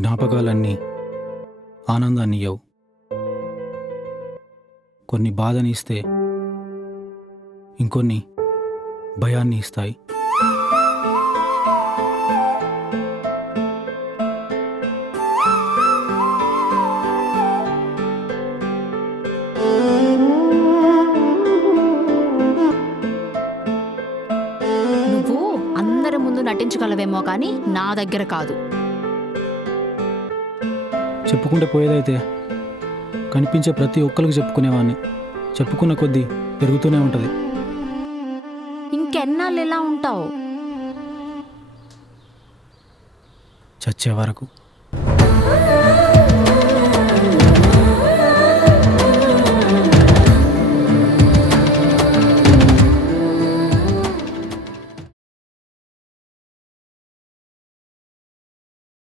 జ్ఞాపకాలన్నీ ఆనందాన్ని ఇవ్వవు. కొన్ని బాధని ఇస్తే ఇంకొన్ని భయాన్ని ఇస్తాయి. నువ్వు అందరి ముందు నటించగలవేమో కానీ నా దగ్గర కాదు. చెప్పుకుంటే పోయేదైతే కనిపించే ప్రతి ఒక్కరికి చెప్పుకునేవాడిని. చెప్పుకున్న కొద్దీ పెరుగుతూనే ఉంటుంది. ఇంకెన్నాళ్ళు ఎలా ఉంటావు? చచ్చే వరకు.